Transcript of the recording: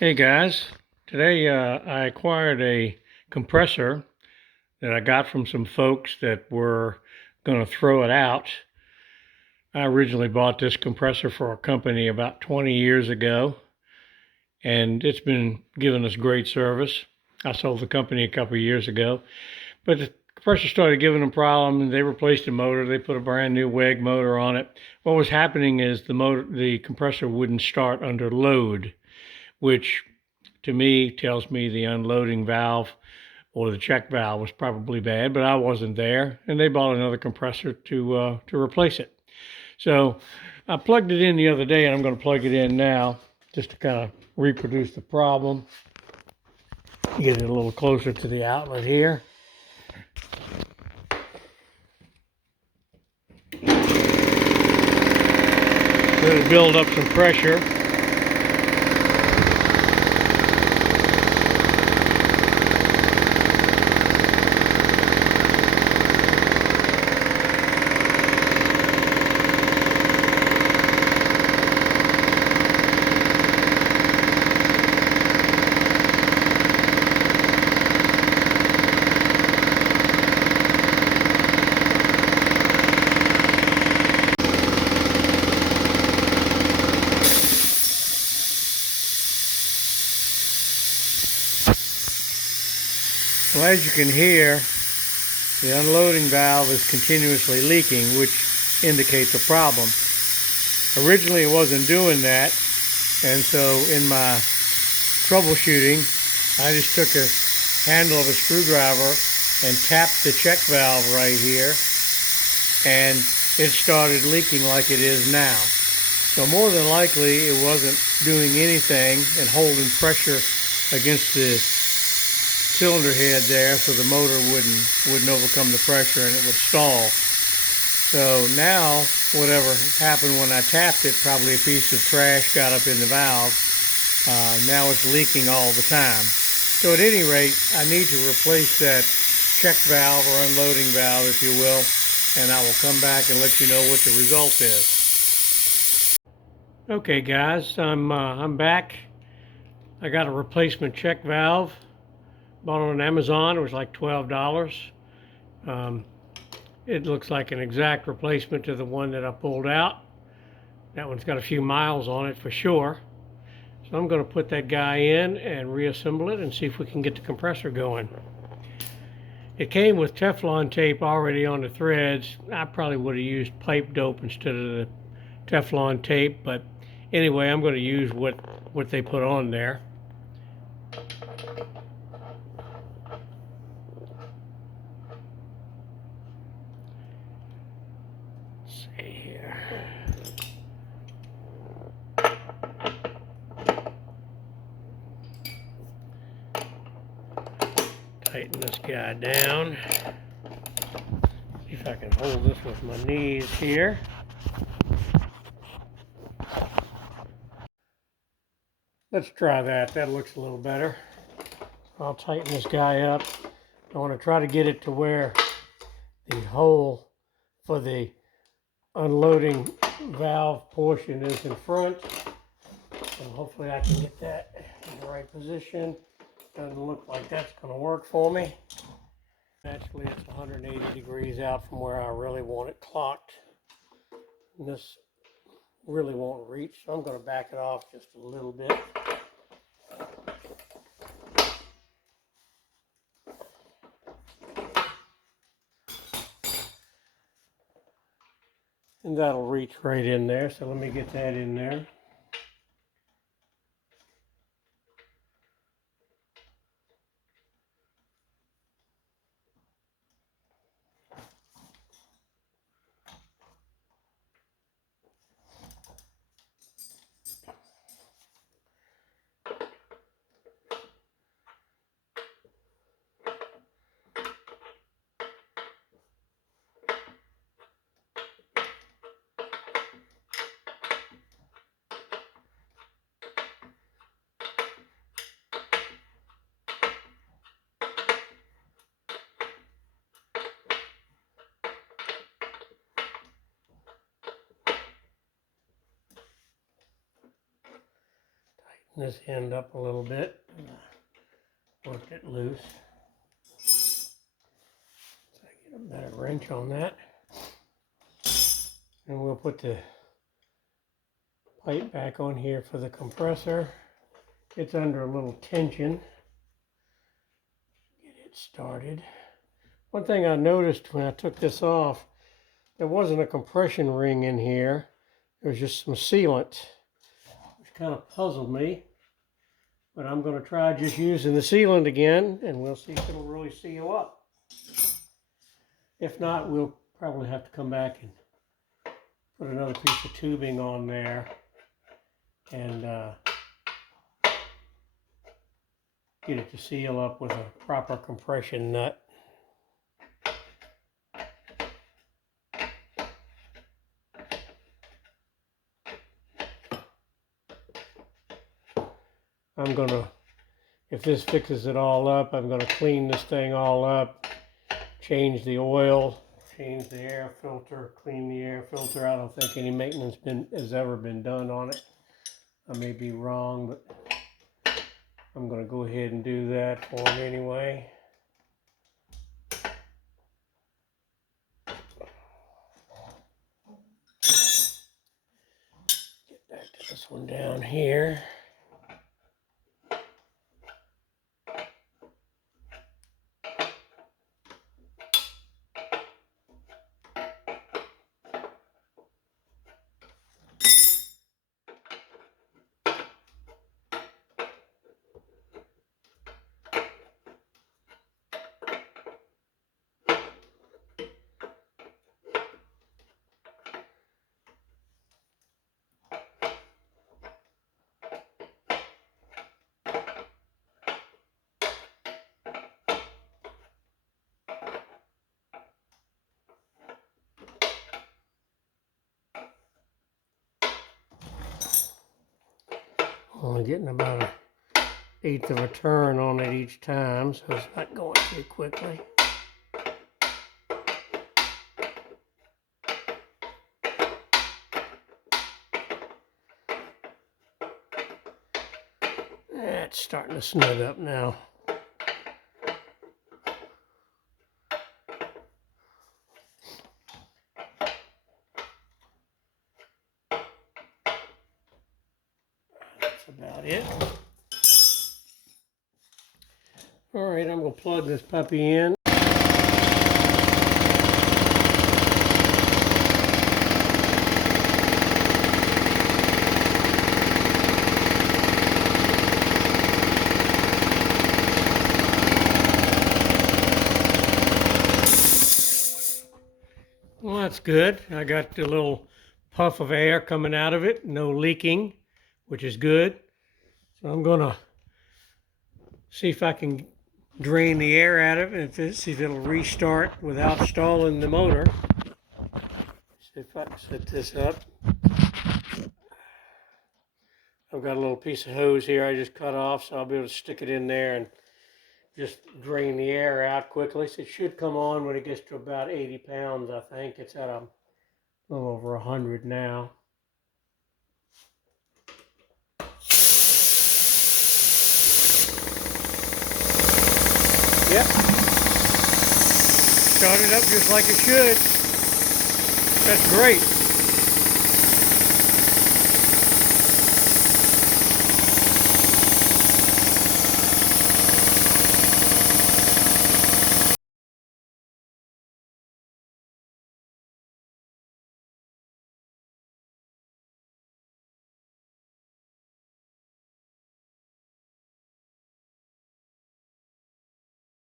Hey guys, today I acquired a compressor that I got from some folks that were going to throw it out. I originally bought this compressor for a company about 20 years ago, and it's been giving us great service. I sold the company a couple of years ago, but the compressor started giving them problems, and they replaced the motor. They put a brand new WEG motor on it. What was happening is the compressor wouldn't start under load, which to me tells me the unloading valve or the check valve was probably bad, but I wasn't there, and they bought another compressor to replace it. So I plugged it in the other day, and I'm going to plug it in now just to kind of reproduce the problem. Get it a little closer to the outlet here. Let it build up some pressure. Well, as you can hear, the unloading valve is continuously leaking, which indicates a problem. Originally, it wasn't doing that, and so in my troubleshooting, I just took a handle of a screwdriver and tapped the check valve right here, and it started leaking like it is now. So more than likely, it wasn't doing anything and holding pressure against the cylinder head there, so the motor wouldn't overcome the pressure and it would stall. So now, whatever happened when I tapped it, probably a piece of trash got up in the valve. Now it's leaking all the time. So at any rate, I need to replace that check valve or unloading valve, if you will, and I will come back and let you know what the result is. Okay, guys, I'm back. I got a replacement check valve. Bought it on Amazon. It was like $12. It looks like an exact replacement to the one that I pulled out. That one's got a few miles on it for sure. So I'm going to put that guy in and reassemble it and see if we can get the compressor going. It came with Teflon tape already on the threads. I probably would have used pipe dope instead of the Teflon tape, but anyway, I'm going to use what they put on there. Let's see here. Tighten this guy down. See if I can hold this with my knees here. Let's try that. That looks a little better. I'll tighten this guy up. I want to try to get it to where the hole for the unloading valve portion is in front. So hopefully I can get that in the right position. Doesn't look like that's going to work for me. Actually, it's 180 degrees out from where I really want it clocked. And this really won't reach, so I'm going to back it off just a little bit. And that'll reach right in there, so let me get that in there. this end up a little bit. Worked it loose. So I get a better wrench on that. And we'll put the pipe back on here for the compressor. It's under a little tension. Get it started. One thing I noticed when I took this off, there wasn't a compression ring in here. There was just some sealant, which kind of puzzled me. But I'm going to try just using the sealant again, and we'll see if it'll really seal up. If not, we'll probably have to come back and put another piece of tubing on there and get it to seal up with a proper compression nut. I'm gonna, if this fixes it all up, I'm gonna clean this thing all up, change the oil, change the air filter, clean the air filter. I don't think any maintenance has ever been done on it. I may be wrong, but I'm gonna go ahead and do that for him anyway. Get back to this one down here. Only getting about 1/8 of a turn on it each time, so it's not going too quickly. It's starting to snug up now. That's about it. All right, I'm going to plug this puppy in. Well, that's good. I got a little puff of air coming out of it, no leaking, which is good. So I'm going to see if I can drain the air out of it and see if it'll restart without stalling the motor. See if I can set this up. I've got a little piece of hose here I just cut off, so I'll be able to stick it in there and just drain the air out quickly. So it should come on when it gets to about 80 pounds, I think. It's at a little over 100 now. Yep. Started up just like it should. That's great.